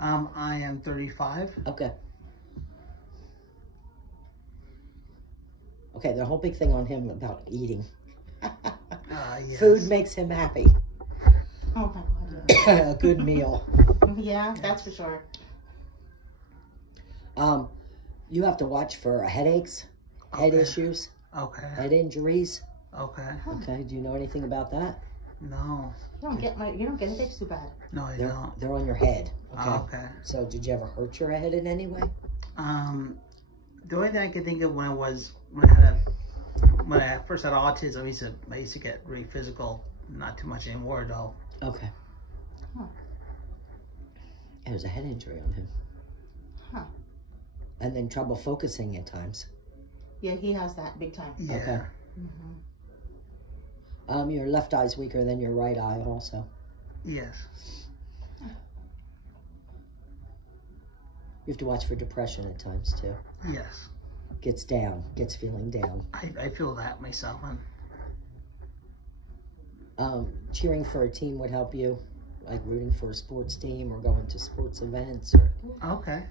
I am 35. Okay. Okay, the whole big thing on him about eating. Yes. Food makes him happy. Oh my God. A good meal. Yeah, that's for sure. You have to watch for headaches, head Okay. issues, Okay. head injuries. Okay. Okay, do you know anything about that? No. You don't get headaches too bad. No, I don't. They're on your head. Okay. Okay. So did you ever hurt your head in any way? The only thing I could think of when I first had autism, I used to get really physical. Not too much anymore though. Okay. Huh. There's a head injury on him. Huh. And then trouble focusing at times. Yeah, he has that big time. Yeah. Okay. Your left eye's weaker than your right eye also. Yes. You have to watch for depression at times too. Yes. Gets down, gets feeling down. I feel that myself. Cheering for a team would help you, like rooting for a sports team or going to sports events or Okay.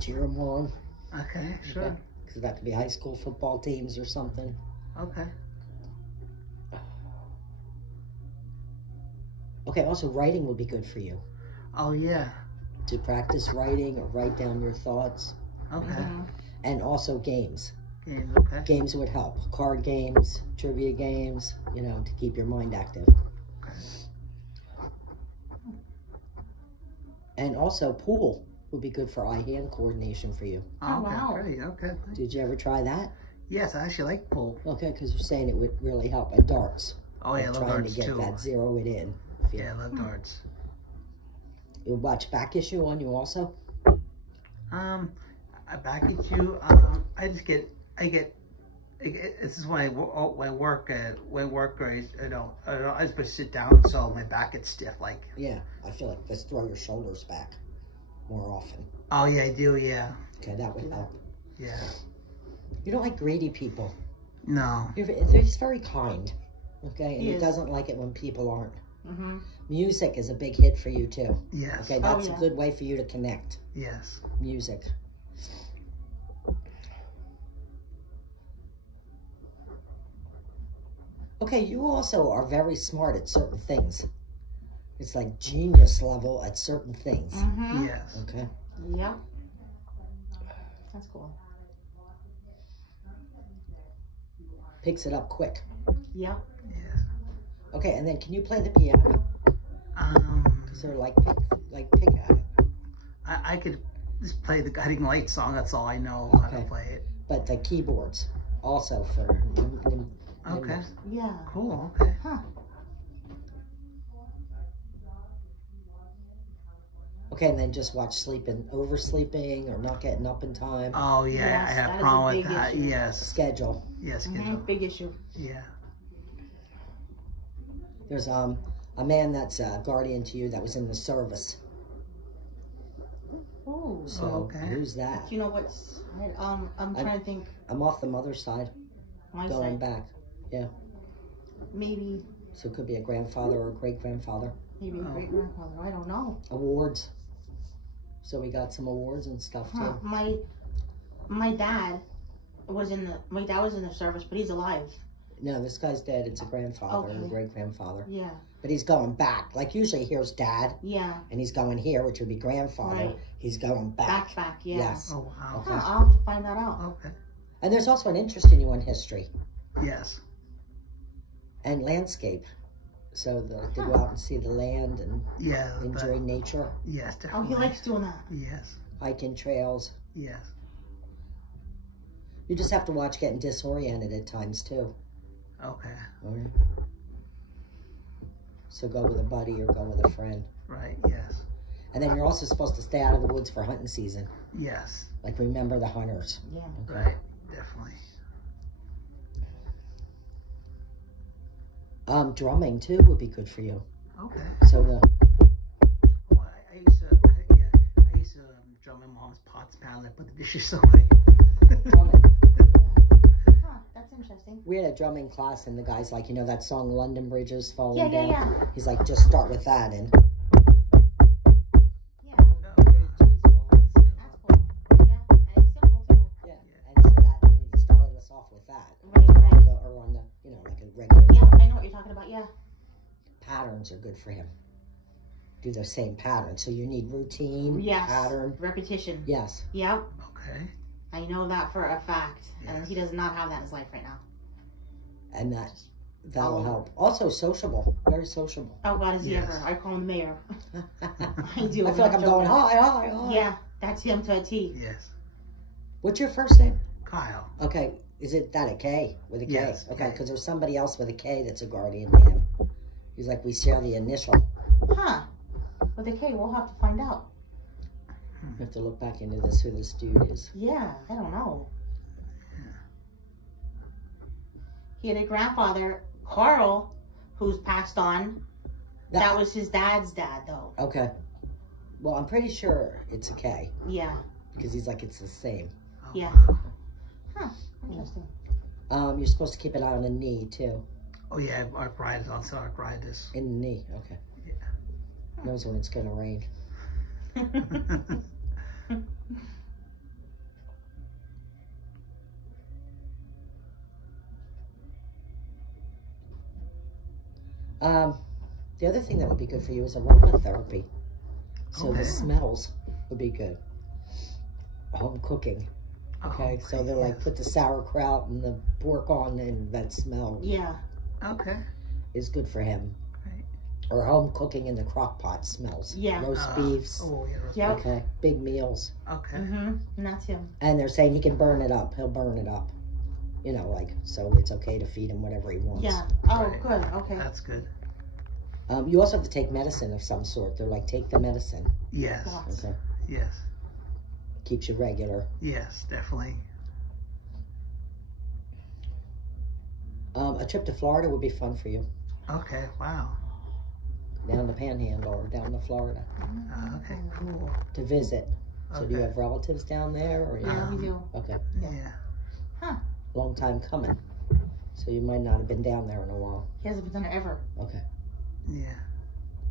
cheer them on. Okay. Sure. Because that could be high school football teams or something. Okay. Okay, also writing would be good for you. Oh yeah. To practice writing or write down your thoughts. Okay. And also games. Games. Okay. Games would help. Card games, trivia games, you know, to keep your mind active. Okay. And also pool would be good for eye-hand coordination for you. Oh, okay. wow. Great. Okay. Did you ever try that? Yes, I actually like pool. Okay, because you're saying it would really help. And darts. Oh yeah, I love trying darts to get too. that, zero it in. Yeah, I love darts. You would watch Back Issue on you also? I back at you. This is when I work. I just sit down, so my back gets stiff. Like. Yeah, I feel like just throw your shoulders back more often. Oh yeah, I do. Yeah. Okay, that would help. Yeah. You don't like greedy people. No. He's very kind. Okay, and he is. doesn't like it when people aren't. Mm-hmm. Music is a big hit for you too. Yes. Okay, that's yeah. a good way for you to connect. Yes. Music. Okay, you also are very smart at certain things. It's like genius level at certain things. Mm-hmm. Yes. Okay. Yep. That's cool. Picks it up quick. Yep. Yes. Okay, and then can you play the piano? Is there like pick at it? I could just play the Guiding Light song. That's all I know how to play it. But the keyboards also for. Okay. Yeah. Cool. Okay. Huh. Okay, and then just watch oversleeping or not getting up in time. Oh yeah, Yes, I that have is a a problem with big that. issue. Yes. Schedule. Yes. Mm-hmm. Big issue. Yeah. There's a man that's a guardian to you that was in the service. Ooh. So Okay. who's that? Do you know what's? I'm trying to think. I'm off the mother's side, My going side. back. Yeah. Maybe So it could be a grandfather or a great grandfather. a great grandfather. I don't know. Awards. So we got some awards and stuff too. Huh. My dad was in the service, but he's alive. No, this guy's dead. It's a grandfather or a Okay. great grandfather. Yeah. But he's going back. Like usually here's dad, Yeah. and he's going here, which would be grandfather. Right. He's going back. Back. Yeah. Yes. Oh wow. Huh, I'll have to find that out. Okay. And there's also an interest in you in history Yes. and landscape. So they go out and see the land and Yeah. enjoy nature, Yes, Oh, definitely. he likes doing that. Yes. hiking trails. Yes. You just have to watch getting disoriented at times too. Okay. All right. So go with a buddy or go with a friend. Right. Yes. And then you're also supposed to stay out of the woods for hunting season. Yes. Like remember the hunters. Yeah. Okay. Right. Definitely. Drumming too would be good for you. Okay. So the Oh, I used to drum my mom's pots pan and put the dishes away. drumming. Huh, that's interesting. We had a drumming class and the guy's like, you know that song London Bridges Falling Yeah. Down? He's like, just start with that and patterns are good for him. Do the same pattern. So you need routine, Yes. pattern. Repetition. Yes. Yep. Okay. I know that for a fact. And Yes. he does not have that in his life right now. And that'll help. Also sociable. Very sociable. Oh, God, is he Yes. ever. I call him the mayor. I do. feel like I'm going, hi. Yeah, that's him to a T. Yes. What's your first name? Kyle. Okay. Is it that a K? With a K? Yes, Okay, K. because there's somebody else with a K that's a guardian to him. He's like, we share the initial. Huh. With a K, we'll have to find out. We have to look back into this, who this dude is. Yeah, I don't know. Yeah. He had a grandfather, Carl, who's passed on. That was his dad's dad, though. Okay. Well, I'm pretty sure it's a K. Yeah. Because he's like, it's the same. Oh, Yeah. wow. Huh. Interesting. You're supposed to keep it on the knee, too. Oh yeah, arthritis, arthritis. In the knee, okay. Yeah. Knows when it's going to rain. The other thing that would be good for you is aromatherapy. So Okay. the smells would be good. Home cooking. Okay, Oh, so they're like, yes. put the sauerkraut and the pork on, and that smell Yeah. Okay. is good for him. Great. Or home cooking in the crock pot smells. Yeah. Roast beefs. Oh yeah. Roast Yep. beef. Okay, big meals. Okay. Mm-hmm. And that's him. And they're saying he can burn it up. He'll burn it up. You know, like, so it's okay to feed him whatever he wants. Yeah. Oh, Right. good. Okay. That's good. You also have to take medicine of some sort. They're like, take the medicine. Yes. Lots. Okay. Yes. Keeps you regular. Yes. Definitely. A trip to Florida would be fun for you. Okay. Wow. Down the Panhandle or down to Florida Okay. Mm-hmm. Cool. to visit. So do you Okay. have relatives down there? Or Yeah, we do. Okay. Yeah. Long time coming. So you might not have been down there in a while. He hasn't been done it ever. Okay. Yeah.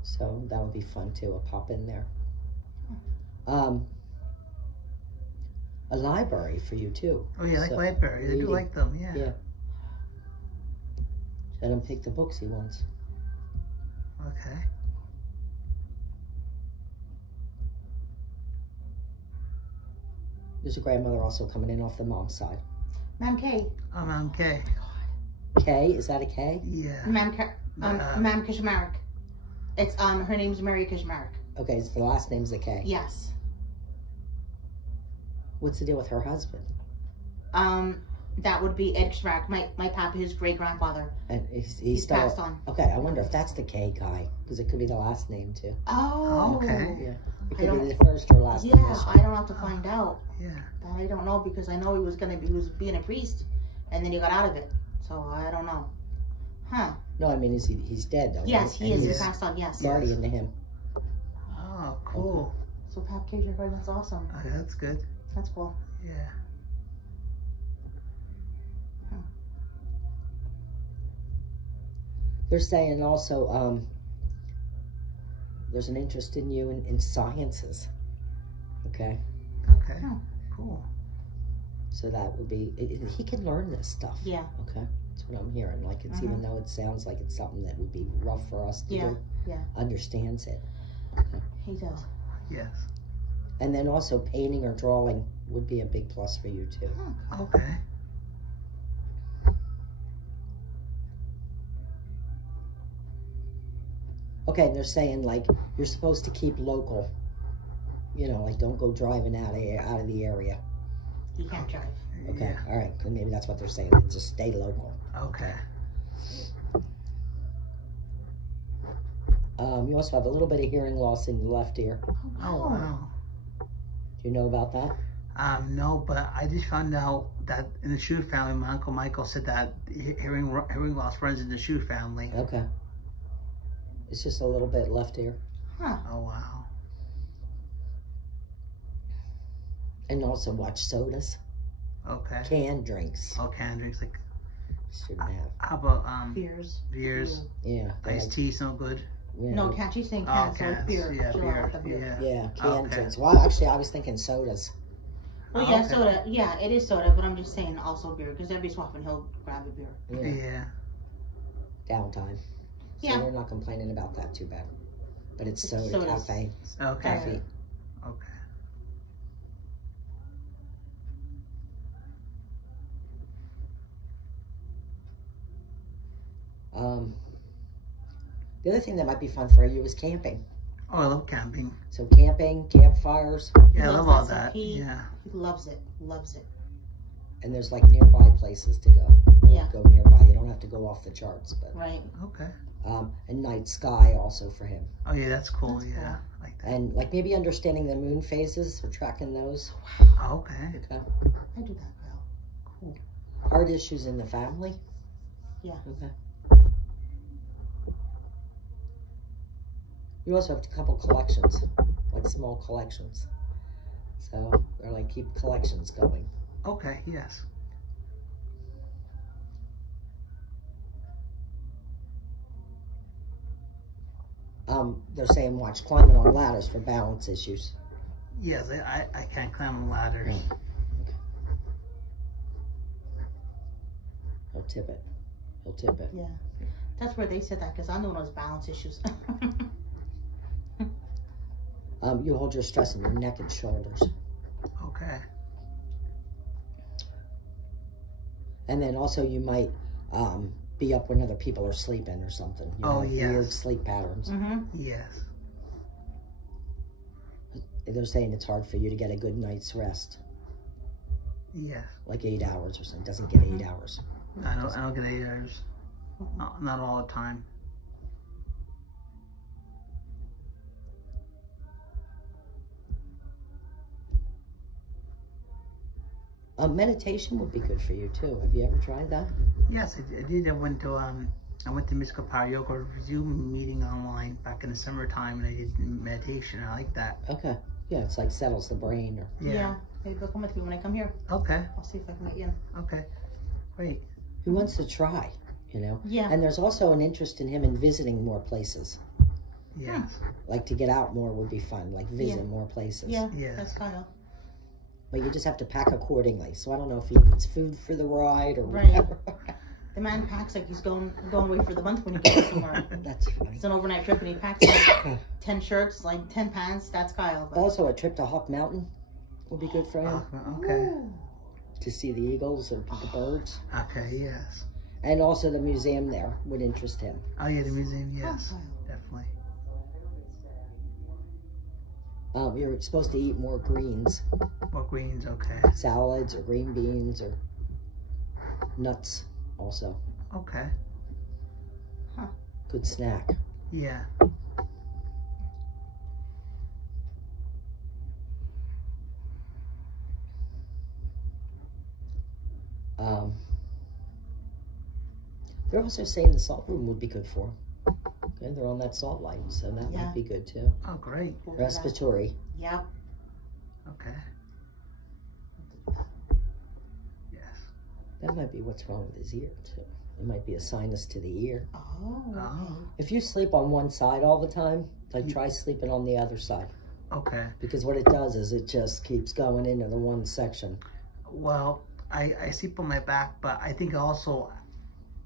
So that would be fun too. A pop in there. A library for you too. Oh yeah, like So, library. I do reading. like them. Yeah. Yeah. Let him pick the books he wants. Okay. There's a grandmother also coming in off the mom's side. Ma'am K. Okay. K, is that a K? Yeah. Ma'am Uh, Ma'am Kishmarik. It's her name's Mary Kishmarik. Okay, so the last name's a K. Yes. What's the deal with her husband? That would be Ed Kishmarik, my papa, his great grandfather. And he's He's still passed on. Okay, I wonder if that's the K guy, because it could be the last name too. Oh. Okay. Yeah, it I could don't- be the first or last Yeah, initial. I don't have to find out. Yeah. That I don't know because I know he was being a priest, and then he got out of it. So I don't know. Huh? No, I mean he's dead though. Yes, right? he And is. he's He passed on. Yes. guardian to him. Oh, cool. So Pap K's your friend. That's awesome. Okay, that's good. That's cool. Yeah. They're saying also there's an interest in you in sciences. Okay, Okay. Oh. Cool. so that would be he can learn this stuff. Yeah. Okay, that's what I'm hearing. Like it's even though it sounds like it's something that would be rough for us to Yeah, do, yeah. understands it. He does. Yes. And then also painting or drawing would be a big plus for you too. Okay. Okay, and they're saying like you're supposed to keep local. You know, like don't go driving out of the area. He can't drive. Okay, Yeah. all right. Maybe that's what they're saying. Just stay local. Okay. You also have a little bit of hearing loss in the left ear. Oh wow. Do you know about that? No, but I just found out that in the Shu family, my uncle Michael said that hearing loss runs in the Shu family. Okay. It's just a little bit left ear. Oh wow. And also watch sodas, Okay. canned drinks. Oh, canned drinks like. Shouldn't have. How about Beers. beers? Yeah. Iced tea's no good. Yeah. No, can't. She's saying Oh, cans. So it's cans. beer. Yeah, Chill beer. out with the beer. Yeah. Yeah, canned Okay. drinks. Well, actually, I was thinking sodas. Well, Oh, yeah, okay. soda. Yeah, it is soda, but I'm just saying also beer because every so often he'll grab a beer. Yeah. Yeah. Downtime. So they're not complaining about that too bad. But it's soda, cafe, Okay. coffee. Okay. The other thing that might be fun for you is camping. Oh, I love camping. So camping, campfires. Yeah, I love all that. He Yeah. loves it. Loves it. And there's like nearby places to go. Yeah. Go nearby. You don't have to go off the charts, but Right. Okay. And night sky also for him. Oh yeah, that's cool. That's Yeah, like that. And like maybe understanding the moon phases or tracking those. Oh, okay. Okay. I do that well. Cool. Heart issues in the family. Yeah. Okay. You also have a couple collections, like small collections. So they're like keep collections going. Okay. Yes. They're saying watch climbing on ladders for balance issues. Yes. I can't climb on ladders. Oh. He'll tip it. He'll tip it. Yeah. That's where they said that because I'm the one with balance issues. You hold your stress in your neck and shoulders. Okay. And then also you might be up when other people are sleeping or something. You know, yes. Weird sleep patterns. Mm-hmm. Yes. They're saying it's hard for you to get a good night's rest. Yes. Like 8 hours or something. Doesn't get 8 hours. I don't get 8 hours. Not all the time. Meditation would be good for you too. Have you ever tried that? Yes, I did. I went to Mystical Power Yoga Zoom meeting online back in the summertime, and I did meditation. I like that. Okay. Yeah, it's like settles the brain. Or Yeah. Maybe they'll come with me when I come here. Okay. I'll see if I can get you in. Okay. Great. who wants to try, you know? Yeah. And there's also an interest in him in visiting more places. Yes. Like to get out more would be fun, like visit more places. Yeah. Yes. That's Kyle. But you just have to pack accordingly. So I don't know if he needs food for the ride or Right. whatever. The man packs like he's going away for the month when he goes somewhere. That's funny. It's an overnight trip and he packs like 10 shirts, like 10 pants. That's Kyle. But... Also, a trip to Hawk Mountain would be good for him. Okay. Ooh. To see the eagles or the birds. Okay. Yes. And also the museum there would interest him. Oh yeah, the museum. Yes, Oh. definitely. You're supposed to eat more greens, More greens. Okay. salads or green beans or nuts also. Okay. Good snack. Yeah. They're also saying the salt room would be good for him. Okay, they're on that salt light, so that Yeah. would be good too. Oh great. We'll do that. Respiratory. Yep. Okay. Yes. That might be what's wrong with his ear too. It might be a sinus to the ear. Oh. Oh. If you sleep on one side all the time, like try sleeping on the other side. Okay. Because what it does is it just keeps going into the one section. Well, I sleep on my back, but I think also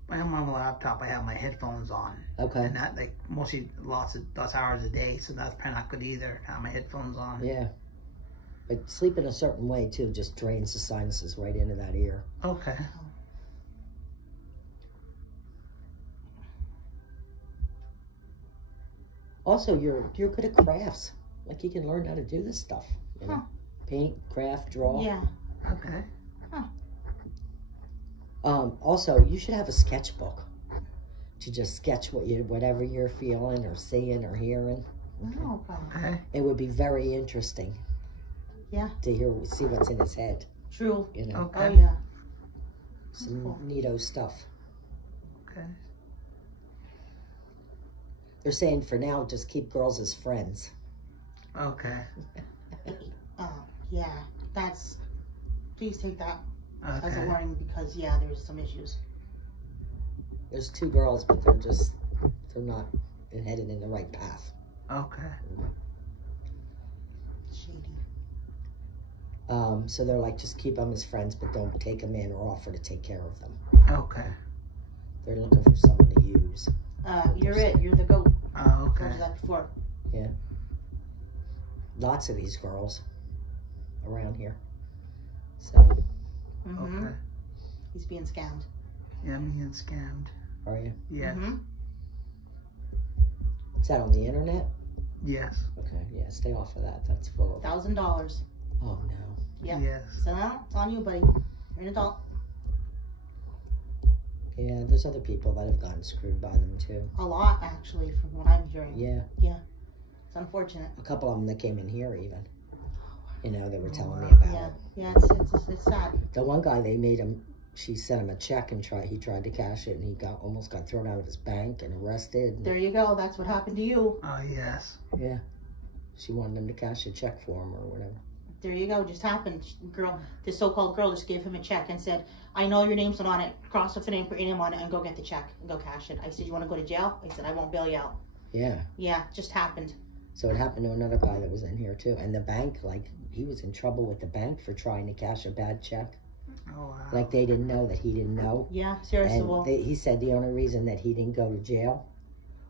when I'm on my laptop, I have my headphones on. Okay. And that like mostly lots of hours a day, so that's probably not good either. To have my headphones on. Yeah. But sleep in a certain way too just drains the sinuses right into that ear. Okay. Also, you're good at crafts. Like you can learn how to do this stuff. You know? Huh. Paint, craft, draw. Yeah. Okay. Also, you should have a sketchbook to just sketch whatever you're feeling or seeing or hearing. No problem. Okay. It would be very interesting. Yeah. To see what's in his head. True. You know, Okay. Oh yeah. some cool. neato stuff. Okay. They're saying for now, just keep girls as friends. Okay. Yeah. That's. Please take that as a Okay. warning because yeah, there's some issues. There's 2 girls, but they're not headed in the right path. Okay. Shady. So they're like, just keep them as friends, but don't take them in or offer to take care of them. Okay. They're looking for someone to use. You're it. You're the goat. Oh, Told okay. you that before. Yeah. Lots of these girls around here. So, Mm-hmm. Okay. He's being scammed. Yeah, I'm being scammed. are you? Yeah. Mm-hmm. Is that on the internet? Yes. Okay, yeah, stay off of that. That's full of. $1,000. Oh no. Yeah. Yes. So now it's on you, buddy. You're an adult. Yeah, there's other people that have gotten screwed by them too. A lot, actually, from what I'm hearing. Yeah, It's unfortunate. a couple of them that came in here even. You know, they were telling me wow. about Yeah. it. Yeah. It's sad. The one guy, they made him. She sent him a check and he tried to cash it, and he almost got thrown out of his bank and arrested. There you go. That's what happened to you. Oh, yes. Yeah, she wanted him to cash a check for him or whatever. There you go. Just happened. Girl, this so-called girl just gave him a check and said, "I know your name's not on it. Cross off the name, put your name on it, and go get the check and go cash it." I said, "You want to go to jail?" I said, "I won't bail you out." Yeah. Yeah, just happened. So it happened to another guy that was in here too, and the bank, like he was in trouble with the bank for trying to cash a bad check. Oh, wow. Like they didn't know that he didn't know. Yeah, seriously. And Well, he said the only reason that he didn't go to jail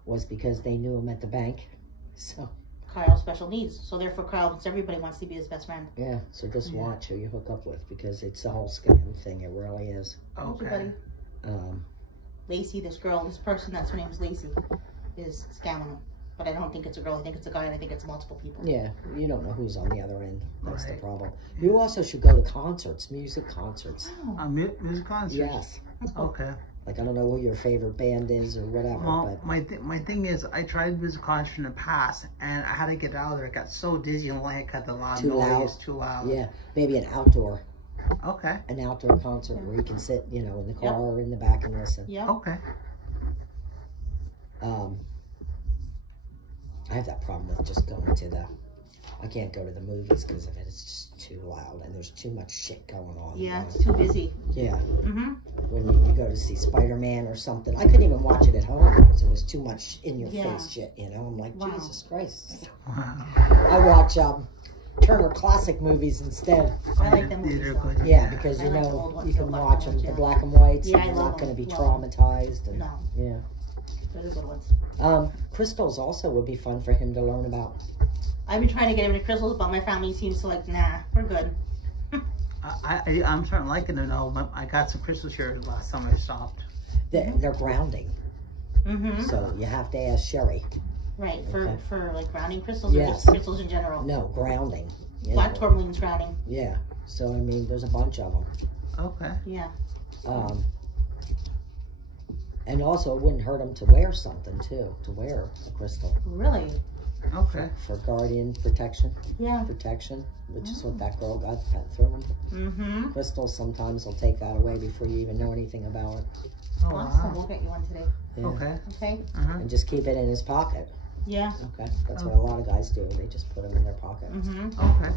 was because they knew him at the bank. So, Kyle special needs, so therefore Kyle thinks everybody wants to be his best friend. yeah, so just Yeah. watch who you hook up with because it's a whole scam thing. It really is. Told you, Okay. buddy. Lacey, this girl, this person, that's her name is Lacey, is scamming him. But I don't think it's a girl. I think it's a guy, and I think it's multiple people. Yeah, you don't know who's on the other end. That's the Right. problem. You also should go to concerts, music concerts. Wow, Music concerts? Yes. that's cool. Okay. Like, I don't know who your favorite band is or whatever, Well, but my thing is, I tried music concerts in the past, and I had to get out of there. It got so dizzy and like cut the loud Too noise, loud. too loud. yeah, maybe an outdoor Okay. concert where you can sit, you know, in the car or in the back and listen. Yeah. Okay. I have that problem with just going to I can't go to the movies because of it. It's just too loud and there's too much shit going on. Yeah, it's too busy. Yeah. Mm-hmm. When you go to see Spider-Man or something, I couldn't even watch it at home because it was too much in your Yeah. face shit, you know? I'm like, Wow. Jesus Christ. Wow. I watch Turner Classic movies instead. I like them These movies, are though. good. Yeah, because I you like the know old ones, you the can black watch and them, whites, the yeah. black and whites, Yeah, and I you're love not going to them. be Love traumatized. And, No, Yeah. they're the good ones. Crystals also would be fun for him to learn about. I've been trying to get him into crystals, but my family seems to like, nah, we're good. I'm starting liking it now. I got some crystals here last time I stopped. They're grounding, Mm-hmm. so you have to ask Sherry. Right, Okay. for like grounding crystals or Yes. just crystals in general. No, grounding. You Black know. tourmaline's grounding. Yeah. So I mean, there's a bunch of them. Okay. Yeah. And also, it wouldn't hurt him to wear something too. To wear a crystal Really? Okay. for guardian protection, Yeah. which is what that girl got through him. Mm-hmm. Crystals sometimes will take that away before you even know anything about it, Oh, Awesome. wow. We'll get you one today. Yeah. Okay. Okay? Uh-huh. and just keep it in his pocket. Yeah. Okay, that's what a lot of guys do. They just put them in their pocket. Mm-hmm. Okay.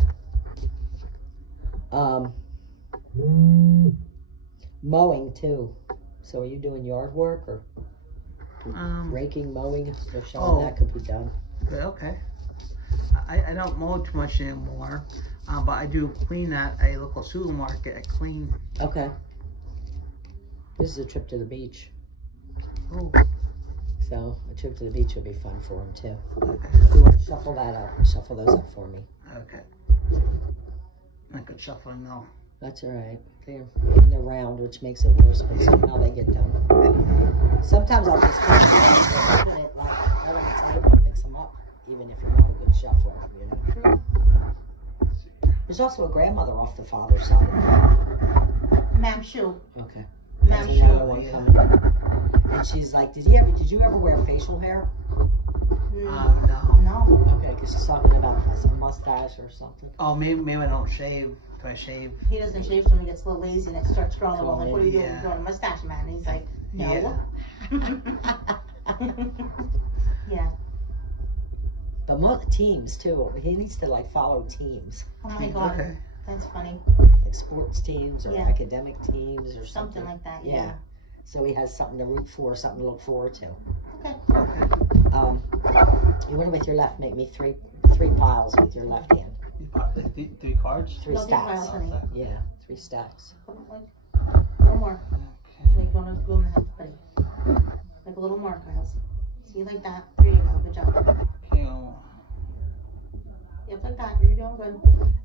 Mowing too. So are you doing yard work or raking, mowing? They're showing that could be done. Okay. I don't mow too much anymore, but I do clean at a local supermarket. I clean. Okay. This is a trip to the beach. Oh. So a trip to the beach would be fun for him too. Okay. You want to shuffle that up? Shuffle those up for me. Okay. I could shuffle them now. That's all right. They're round, which makes it worse, but somehow they get done. Sometimes I'll just put it like right on the table and mix them up, even if you're not a good shuffler, you know. There's also a grandmother off the father's side. Ma'am Shoe. Okay. Ma'am There's another Shoe. one coming in. And she's like, did you ever wear facial hair? No. No. Okay, because she's talking about a mustache or something. Oh, maybe I don't shave. Do I shave? He doesn't shave so when he gets a little lazy and it starts growing. I'm like, what are you doing? Yeah. You're growing a mustache, man. And he's like, no. Yeah. But most teams too. He needs to like follow teams, Oh my God. Okay. That's funny. like sports teams or Yeah. academic teams or Something like that. Yeah. So he has something to root for, something to look forward to. Okay. Okay. You want with your left, make me three piles with your left hand. Three cards? Three No, three stacks. piles, honey. Yeah, 3 stacks. One more. Okay. Like, go and a half, buddy. Like Yep, a little more, Kyles. See, like that. There you go. Good job. Yep, like that. You're doing good.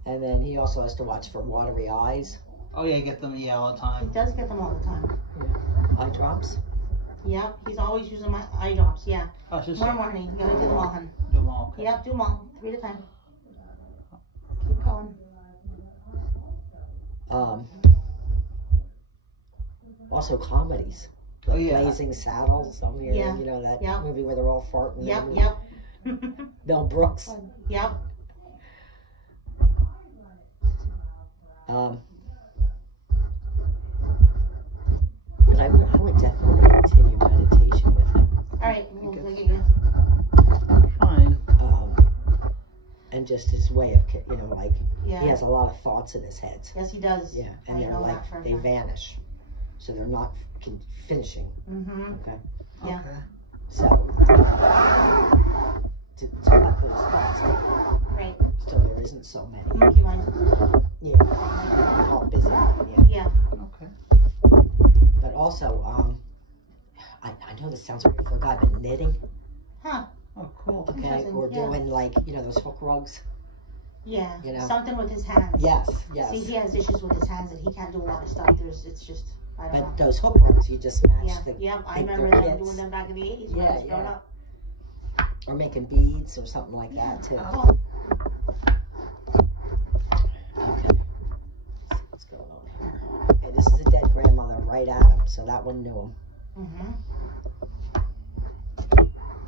And then he also has to watch for watery eyes. Oh yeah, get them all the He time. does get them all the time. Eye drops. Yep, he's always using my eye drops. Yeah. Oh, it's just More, honey. You gotta do them all, hun. do them all. Okay. Yep, do them all. 3 at a time. Keep going. Also comedies. Oh yeah. Blazing Saddles. Yeah. You know that Yep. movie where they're all farting. Yep, and yep. Mel Brooks. Yep. But I would definitely continue meditation with him. Alright, we'll look at you. Fine. And just his way of, you know, like, Yeah. he has a lot of thoughts in his head. Yes, he does. Yeah, and I they're know like, that for a they fact. vanish. So they're not finishing. Mm-hmm. Okay. Yeah. Okay. So, to let those thoughts go. Right. So there isn't so many. Monkey mind. Yeah. All busy. Yeah. Yeah. Okay. But also, I know this sounds weird for a guy, but knitting, Huh. Oh, cool. okay, Interesting, or yeah. doing like, you know, those hook rugs. Yeah. You know. Something with his hands. Yes, See, he yes. has issues with his hands and he can't do a lot of stuff. It's just, I don't know. But those hook rugs, you just match Yeah, the, yeah, I think remember they're them kids. doing them back in the 80s when I Yeah, was growing yeah. up. or making beads or something like that too. Cool. Okay. Let's see what's going on here. Okay, this is a dead grandmother right at him, so that one knew him. Mm-hmm.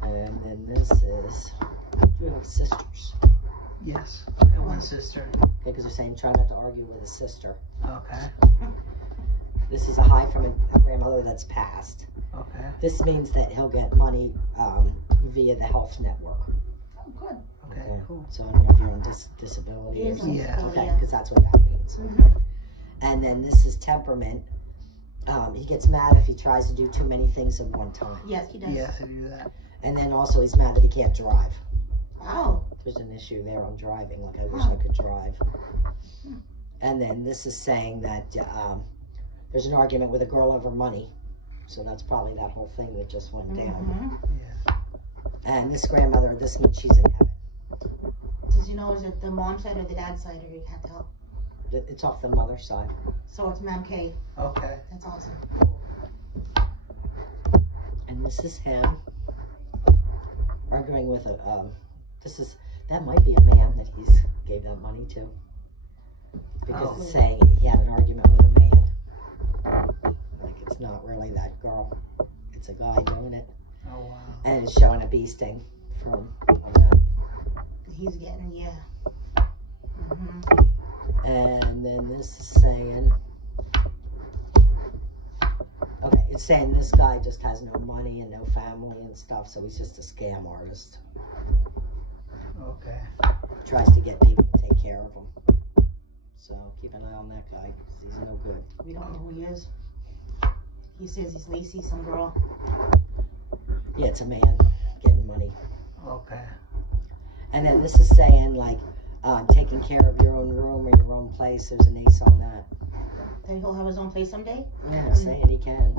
And then this is, do you have sisters? Yes. I have one sister. Okay, because they're saying try not to argue with a sister. Okay. This is a high from a grandmother that's passed. Okay. This means that he'll get money via the health network. Oh, good. Okay. Cool. So I don't know if you're on disability He or is on something. Yeah. disability, Okay, yeah. because that's what that means. Mm-hmm. And then this is temperament. He gets mad if he tries to do too many things at one time. Yes, he does. Yes, I do that. And then also he's mad that he can't drive. Wow. There's an issue there on driving, like I wish Huh. I could drive. And then this is saying that there's an argument with a girl over money. So that's probably that whole thing that just went down. Mm-hmm. Yeah. And this grandmother, this means she's in heaven. Does he know, is it the mom side or the dad side, or you can't tell? It's off the mother's side. So it's Mam K. Okay. That's awesome. And this is him arguing with a, that might be a man that he's gave that money to. Because Oh. it's saying he had an argument with a man. Like it's not really that girl. It's a guy doing it. Oh wow. And it's showing a bee sting from on that. He's getting, yeah. Mm-hmm. And then this is saying, okay, it's saying this guy just has no money and no family and stuff, so he's just a scam artist. Okay. Tries to get people to take care of him. So keep an eye on that guy, because he's no good. We don't know who he is. He says he's Lacey, some girl. Yeah, it's a man getting money. Okay. And then this is saying, like, taking care of your own room or your own place. There's an ace on that. Then he'll have his own place someday. Yeah, it's saying he can.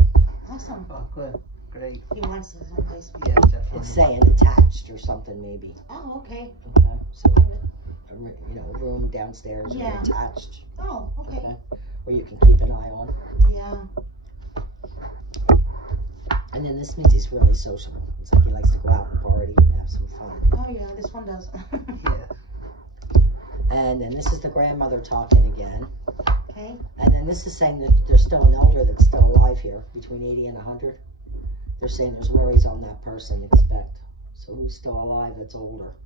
Awesome. Oh, good. Great. He wants his own place. Yeah, definitely. It's saying attached or something, maybe. Oh, okay. Okay, so, you know, a room downstairs or Yeah. attached. Oh, okay. Okay, where you can keep an eye on. Yeah. And then this means he's really sociable. It's like he likes to go out and party and have some fun. Oh, yeah, this one does. Yeah. And then this is the grandmother talking again. Okay. And then this is saying that there's still an elder that's still alive here, between 80 and 100. They're saying there's worries on that person, expect. So who's still alive that's older?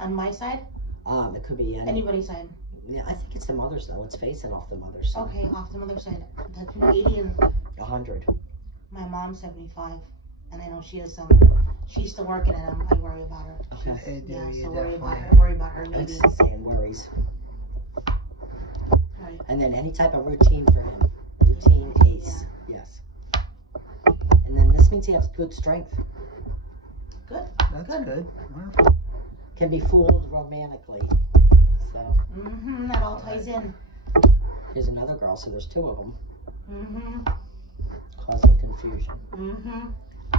On my side? It could be any. Anybody's side? Yeah, I think it's the mother's though. It's facing off the mother's side. Okay, off the mother's side. That's between 80 and 100. my mom's 75. And I know she is she's still working and I worry about her. Okay. I do, Yeah, yeah, so worry about definitely. her. Worry about her maybe. It's saying worries. Right. And then any type of routine for him. Routine ace. Yes. And then this means he has good strength. Good. That's Good. good. Wonderful. Can be fooled romantically. So Mm-hmm. That all ties in. here's another girl, so there's two of them. Mm-hmm. Causing confusion. Mm-hmm.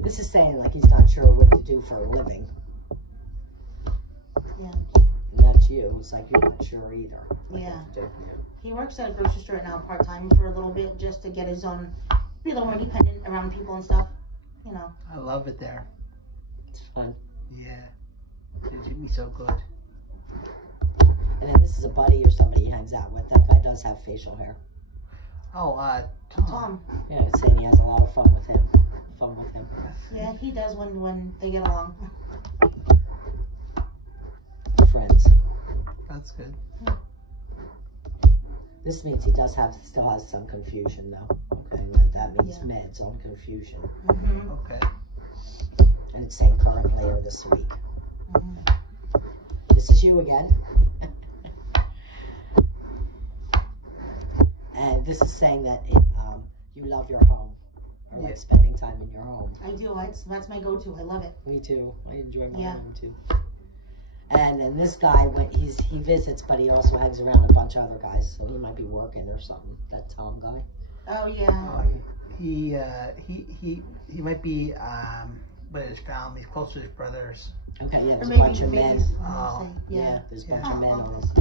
This is saying like he's not sure what to do for a living. Yeah. And that's you. It's like you're not sure either. Yeah. What to do. He works at a grocery store now part-time for a little bit just to get his own, be a little more dependent around people and stuff, you know. I love it there. It's fun. Yeah. They treat me so good. And then this is a buddy or somebody he hangs out with. That guy does have facial hair. Oh, Tom. Yeah, it's saying he has a lot of fun with him. Yeah, he does when they get along. Friends. That's good. This means he still has some confusion though. Okay, that means meds on confusion. Mm-hmm. Okay. And it's saying current later this week. Mm-hmm. This is you again. And this is saying that you love your home. Or like spending time in your home. I do. That's my go-to. I love it. Me too. I enjoy my home too. And then this guy, when he visits, but he also hangs around a bunch of other guys, so he might be working or something. That Tom guy. Oh yeah. He might be with his family, he's close to his brothers. Okay, yeah, there's Or a maybe bunch of men. Oh, Yeah, there's a bunch Oh, of men oh. on him.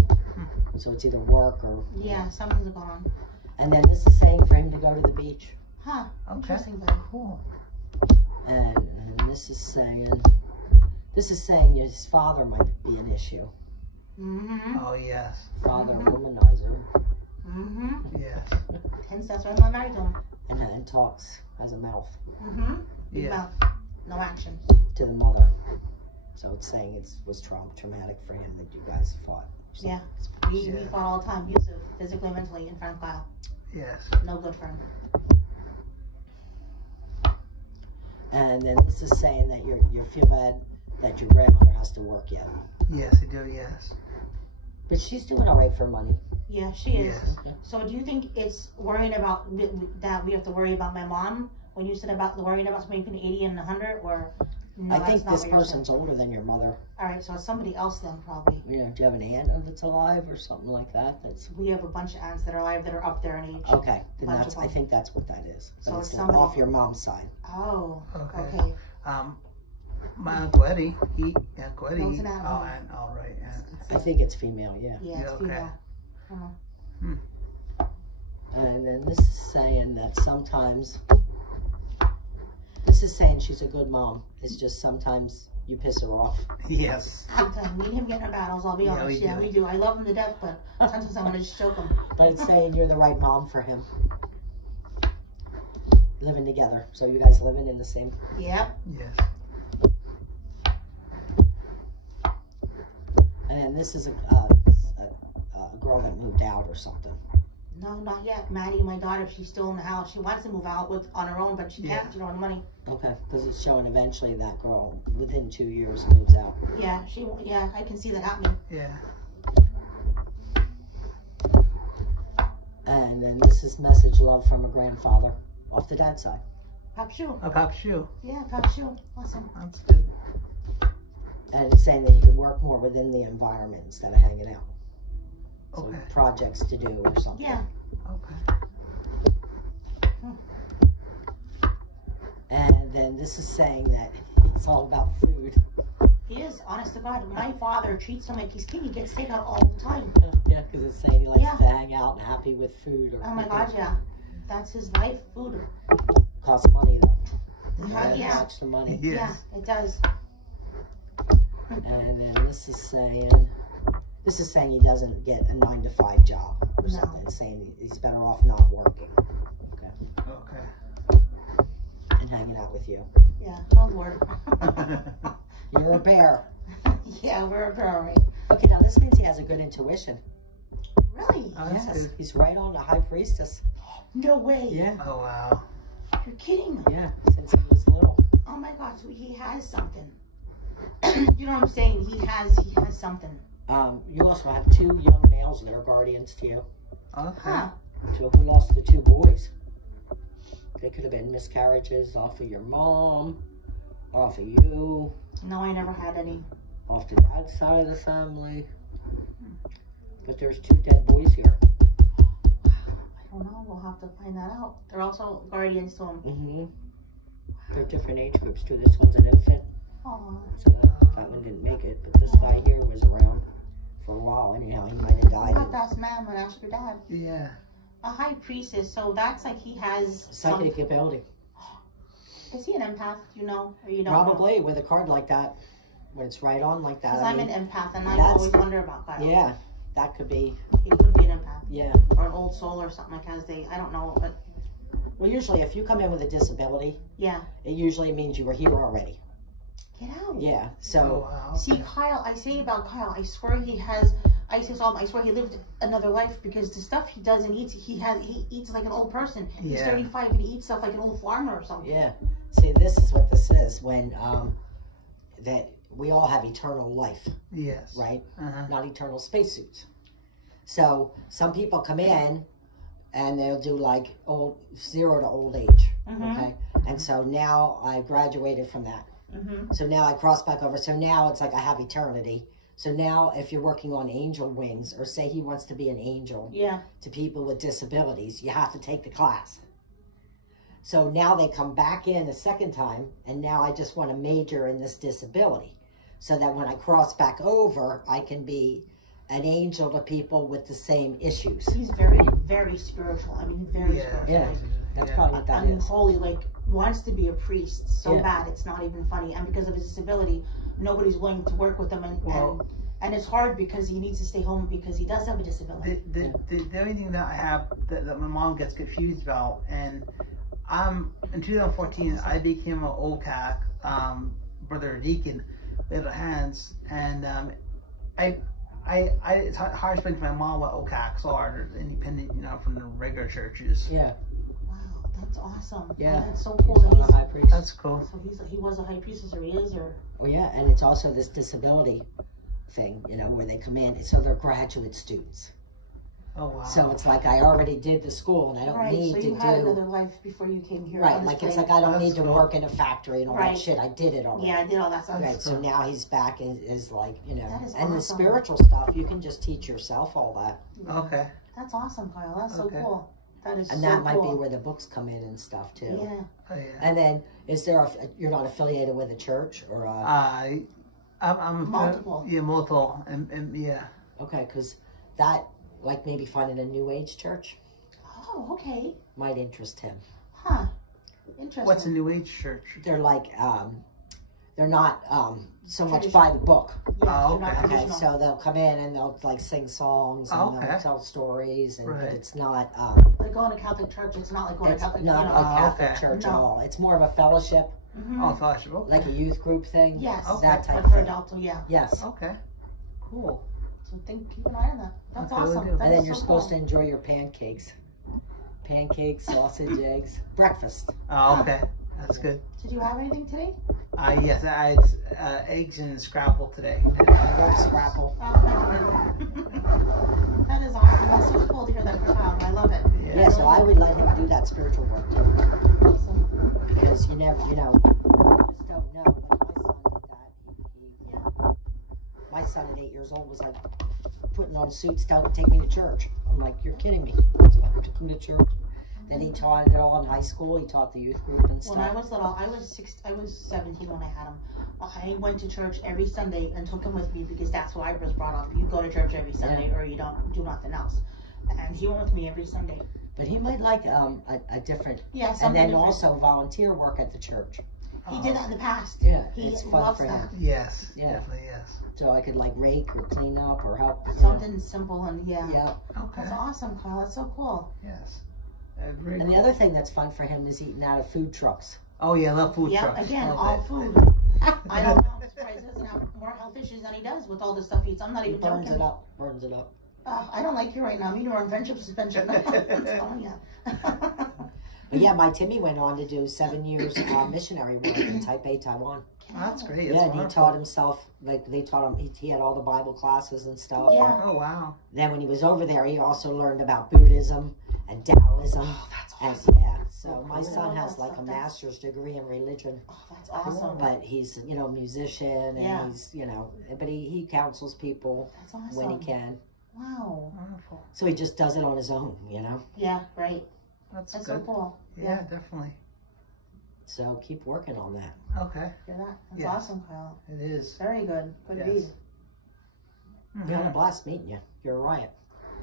So it's either work or. Yeah, something's going on. And then this is saying for him to go to the beach. Huh. Okay. Interesting, buddy. Cool. And this is saying his father might be an issue. Mm-hmm. Oh, yes. Father womanizer. Mm-hmm. Yes. Hence, that's why I'm not married to him. And talks, has a mouth Mm-hmm. Yeah. Mouth. No action. to the mother. So it's saying it was traumatic for him that you guys fought. So Yeah. We fought all the time. Abusive, physically, mentally, in front of Kyle. Yes. No good for him. And then this is saying that you feel bad that your grandmother has to work yet. Yes, I do, yes. But she's doing all right for money. Yeah, she is. Yes. Okay. So do you think it's worrying about that we have to worry about my mom when you said about the worrying about somebody between 80 and 100, or no? I that's think not this what you're person's saying? older than your mother. All right, so it's somebody else then probably. You know, do you have an aunt that's alive or something like that? That's We have a bunch of aunts that are alive that are up there in age. okay. Then Bunch that's of I them. think that's what that is. But So it's it's somebody- off your mom's side. Oh. Okay. Okay. My Uncle Eddie, Uncle Eddie. No, it's an animal. Oh, and, all right. I think it's female, yeah. Yeah, it's Yeah, okay. female. And then this is saying that sometimes, this is saying she's a good mom. It's just sometimes you piss her off. Yes. Sometimes me and him get in our battles, I'll be Yeah, honest. we Yeah, do. we do. I love him to death, but sometimes I'm going to just choke him. But it's saying you're the right mom for him. Living together. So you guys living in the same. Yep. Yes. And then this is a girl that moved out or something. No, not yet. Maddie, my daughter, she's still in the house. She wants to move out on her own, but she can't. Yeah. She don't have the money. Okay, because it's showing eventually that girl within 2 years moves out. Yeah, I can see that happening. Yeah. And then this is message love from a grandfather off the dad's side. Pop shoe. A pop shoe. Yeah, pop shoe. Awesome. That's good. And it's saying that you can work more within the environment instead of hanging out. So Okay. projects to do or something. Yeah. Okay. And then this is saying that it's all about food. He is, honest to God. My father treats him like he's king. He gets takeout all the time. Yeah, because it's saying he likes Yeah. to hang out and happy with food. Or Oh my God, yeah. That's his life, food. Costs money though. Yeah. Watch the money. Yes. Yeah, it does. And then this is saying he doesn't get a 9-to-5 job or No. something. It's saying he's better off not working. Okay. Okay. And hanging out with you. Yeah. Oh Lord. You're a bear. Yeah, we're a pair, right? Okay, now this means he has a good intuition. Really? Oh, that's Yes, good. he's right on the high priestess. No way. Yeah, Oh, wow. You're kidding me. yeah, since he was little. Oh my God, so he has something. You know what I'm saying? He has something. You also have 2 young males that are guardians to you. Okay. Huh. So who lost the 2 boys? They could have been miscarriages off of your mom, off of you, No, I never had any. off the dad's side of the family. But there's 2 dead boys here. I don't know. We'll have to find that out. They're also guardians to him. Mm-hmm. They're different age groups too. This one's an infant, Oh, so that one didn't make it. But this guy here was around for a while. Anyhow, he might have I died. have to ask Ma'am and ask your dad. Yeah. A high priestess, so that's like he has Psychic ability. Is he an empath? Do you know? Or you don't know? Probably with a card like that, when it's right on like that. Because I I'm mean, an empath and I that's- always wonder about Kyle. yeah, that could be. He could be an empath. Yeah. Or an old soul or something like as they, I don't know, but Well, usually if you come in with a disability, yeah. it usually means you were here already. Get out. Yeah. Oh, So wow. See, Kyle, I say about Kyle, I swear he has, I swear he lived another life because the stuff he does and eats, he eats like an old person. He's Yeah. 35 and he eats stuff like an old farmer or something. yeah. See, this is what this is when that we all have eternal life, Yes. right? Uh-huh. Not eternal spacesuits. So some people come in and they'll do like 0 to old age. Mhm. Okay. And so now I graduated from that. Mm-hmm. So now I cross back over. So now it's like I have eternity. So now if you're working on angel wings, or say he wants to be an angel Yeah. to people with disabilities, you have to take the class. So now they come back in a second time, and now I just want to major in this disability. So that when I cross back over, I can be an angel to people with the same issues. He's very, very spiritual. I mean, very Yeah. spiritual. Yeah. That's Yeah. probably what that I mean, is. holy, like, wants to be a priest so Yeah. bad, it's not even funny. And because of his disability, nobody's willing to work with him. And it's hard because he needs to stay home because he does have a disability. The only thing that I have that my mom gets confused about, and in 2014 I became an OCAC brother deacon, little hands, and it's hard to explain to my mom what OCACs are. They're independent, from the regular churches. Yeah. Wow, that's awesome. Yeah. That's so cool. He's That a high priest. That's cool. so he was a high priestess, or he is, or Well, yeah, and it's also this disability thing, where they come in. So they're graduate students. Oh wow. So it's like I already did the school, and I don't right. need So to you had do another life before you came here. right. on this Like it's plane. like I don't That's need to cool. work in a factory and all that Right. shit. I did it already. Yeah, I did all that stuff. Right. So now he's back and is like That is and the awesome. spiritual stuff you can just teach yourself all that, Okay. That's awesome, Kyle. That's Okay. so cool. That is and so that might cool. be where the books come in and stuff too. Yeah. Oh yeah. And then is there you're not affiliated with a church or I'm Multiple. Yeah, multiple, and yeah. okay, because that like maybe finding a new age church Oh, okay. might interest him. Huh. Interesting. What's a New Age church? They're like they're not so much Traditional. by the book. Yeah, Oh, they're not okay. Okay, traditional. so they'll come in and they'll like sing songs and Oh, okay. they'll tell stories, and Right. but it's not Like going to Catholic church, it's not like going to it's Catholic. not you a know. Catholic okay. church at No. all. It's more of a fellowship, Mhm. Oh, fellowship. Okay. like a youth group thing. Yes. Okay. That type But of for thing. adults, yeah. Yes. Okay. Cool. So keep an eye on that. That's Okay, we'll awesome. do. That And then is you're so supposed cool. to enjoy your pancakes, sausage, eggs, breakfast. Oh, okay. That's good. Did you have anything today? Yes, I had eggs and scrapple today. I love scrapple. Oh, that's good. That is awesome. That's so cool to hear that from Kyle. I love it. Yeah, so I would let him do that spiritual work too, Awesome. because you never, you just don't know. Like my son did that. My son at 8 years old was like putting on suits to take me to church. I'm like, you're kidding me. So I took him to church. Then he taught it all in high school. He taught the youth group and stuff. When I was little, I was 17 when I had him. I went to church every Sunday and took him with me because that's what I was brought up. You go to church every Sunday or you don't do nothing else. And he went with me every Sunday. But he might like a different, Yeah, and something then different. also volunteer work at the church. He did that in the past. Yeah, He it's fun loves for that. him. Yes. Yeah. Definitely yes. So I could like rake or clean up or help. Something simple and yeah. Yeah. Okay. That's awesome, Kyle. That's so cool. Yes. Very And the cool. other thing that's fun for him is eating out of food trucks. Oh yeah, I love food Yeah, trucks. again, Love all it. food. I don't know. I'm surprised he doesn't have more health issues than he does with all the stuff he eats. I'm not He even burns joking. it up. Burns it up. I don't like you right now. Me and you are on friendship suspension. I'm telling you. But yeah, my Timmy went on to do 7 years missionary work in Taipei, Taiwan. Oh, that's great. Yeah, That's and he wonderful. taught himself, like they taught him, he had all the Bible classes and stuff. Yeah. Oh wow. Then when he was over there, he also learned about Buddhism and Taoism. Oh, that's And awesome. yeah, so my cool. son has That's like a stuff. master's degree in religion, Oh, that's awesome. but he's, a musician and Yeah. he's, but he counsels people That's awesome. when he can. Wow. Wonderful. So he just does it on his own, you know? Yeah, right. That's That's good. so cool. Yeah, definitely. So keep working on that. Okay. Hear that? That's Yes. awesome, Kyle. It is. Very good. Good Yes. read. Mhm. We had a blast meeting you. You're a riot.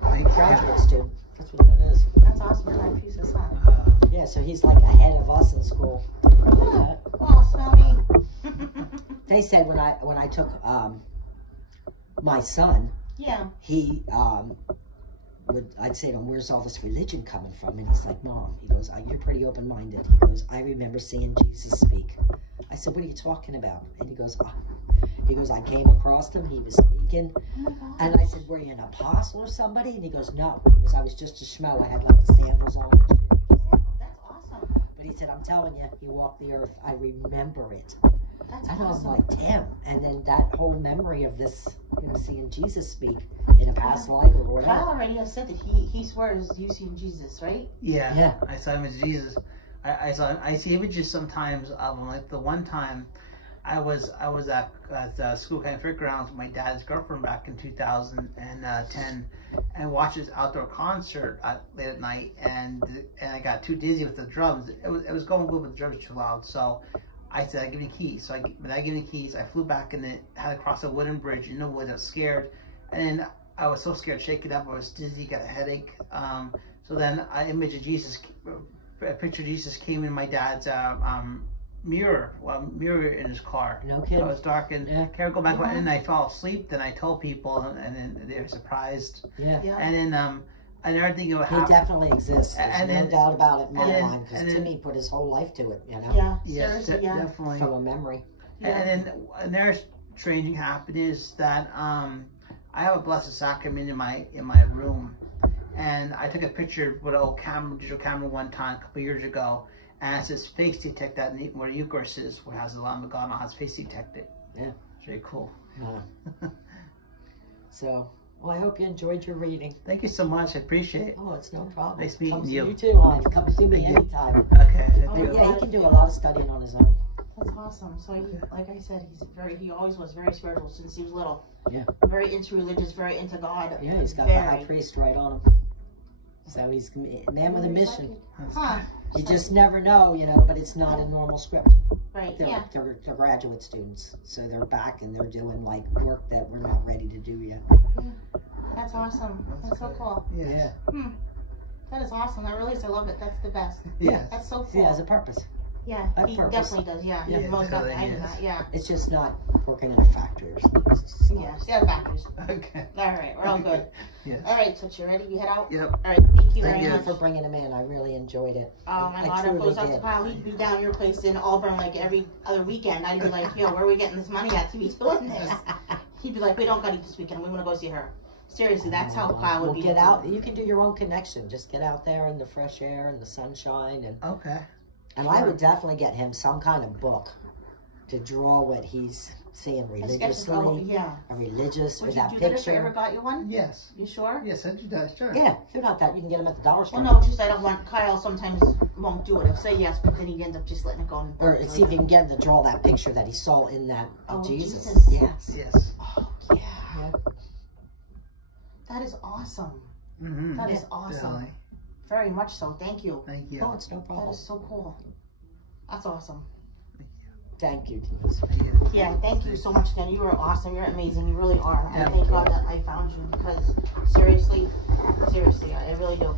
Thank you. Graduate student. That's what that is. That's awesome. My piece of son. Yeah, so he's like ahead of us in school. Oh, smell me. They said when I took my son, Yeah. he I'd say to him, where's all this religion coming from? And he's like, Mom, he goes, you're pretty open-minded. He goes, I remember seeing Jesus speak. I said, what are you talking about? And he goes, I came across him, he was speaking. Oh my God. And I said, were you an apostle or somebody? And he goes, no, because I was just a schmo. I had like the sandals on. Yeah, that's awesome. But he said, I'm telling you, he walked the earth. I remember it. That's And I was awesome. like, damn. And then that whole memory of this, seeing Jesus speak in a past life or whatever. Kyle already has said that he swears you see Jesus, right? Yeah. Yeah. I saw him as Jesus. I see images sometimes of him. Like the one time I was at school kind of fairgrounds with my dad's girlfriend back in 2010 and watched this outdoor concert late at night, and I got too dizzy with the drums. It was going good, but the drums were too loud. So I said, give me the keys. So when I gave me the keys, I flew back and had to cross a wooden bridge in the woods. I was scared, and then I was so scared, shake it up. I was dizzy, got a headache. So then I image of Jesus, a picture of Jesus came in my dad's mirror in his car. No kidding. So it was dark, and Yeah. can't go back. Yeah. And I fell asleep. Then I told people, and then they were surprised. Yeah. Yeah. And then I never think it would He happen. definitely exists. There's And no then- doubt about it in my and then- mind. Because and then- Timmy put his whole life to it, Yeah. Yes, Seriously, yeah. definitely. From a memory. Yeah. And then another strange thing happened is that I have a Blessed Sacrament in my room, and I took a picture with an old digital camera one time a couple years ago, and it says face detect that where the Eucharist is, where it has the Lamb of God and it has face detected. Yeah. It's very cool. So, well, I hope you enjoyed your reading. Thank you so much. I appreciate it. Oh, it's no problem. Nice meeting Come see you. you too, hon. Come see me Thank you. anytime. Okay. Oh, Thank you. Yeah, he can do a lot of studying on his own. That's awesome. So, like I said, he always was very spiritual since he was little. Yeah. Very into religious, very into God. Yeah, he's got very. the high priest right on him. So he's a man with a mission. That's Huh. You just never know, but it's not a normal script. Right. They're, Yeah. they're graduate students, so they're back and they're doing like work that we're not ready to do yet. That's awesome. That's so good. cool. Yes. That is awesome. That really is. I love it. That's the best. Yes. That's so See, cool. it has a purpose. Yeah. a He purpose. definitely does. Yeah. Yeah, He most definitely definitely. I knew is. that. Yeah. It's just not working in a factory or something. It's just not. Yeah. Stay factors. Okay. All right. We're all good. Yes. All right. So you ready? You head out. Yep. All right. Thank you Thank very you. much. For bringing him in, I really enjoyed it. Oh my I God! If it truly was up to did. Kyle, he'd be down your place in Auburn like every other weekend. I'd be like, yo, where are we getting this money at to be doing this? He'd be like, we don't got to eat this weekend. We want to go see her. Seriously, that's how Kyle would Well, be. get out. You can do your own connection. Just get out there in the fresh air and the sunshine, Okay. and I would definitely get him some kind of book to draw what he's seeing A sketch of- religiously, yeah. a religious Would with you that do that if I ever picture. got you one? Yes. You sure? Yes, I do that. Sure. Yeah, if you're not that, you can get him at the dollar store. Well, no, just I don't want Kyle. Sometimes won't do it. He'll say yes, but then he ends up just letting it go. And Or see if you can get him to draw that picture that he saw in that Oh, Jesus. Jesus. Yes. Yes. Oh yeah. Yeah. That is awesome. Mm-hmm. That is awesome. Definitely. Very much so. Thank you. Thank you. Oh, it's no That problem. is so cool. That's awesome. Thank you, Denise. Thank you. Yeah, thank you so much, Jen. You are awesome. You're amazing. You really are. Yeah. I thank God that I found you because seriously, I really do.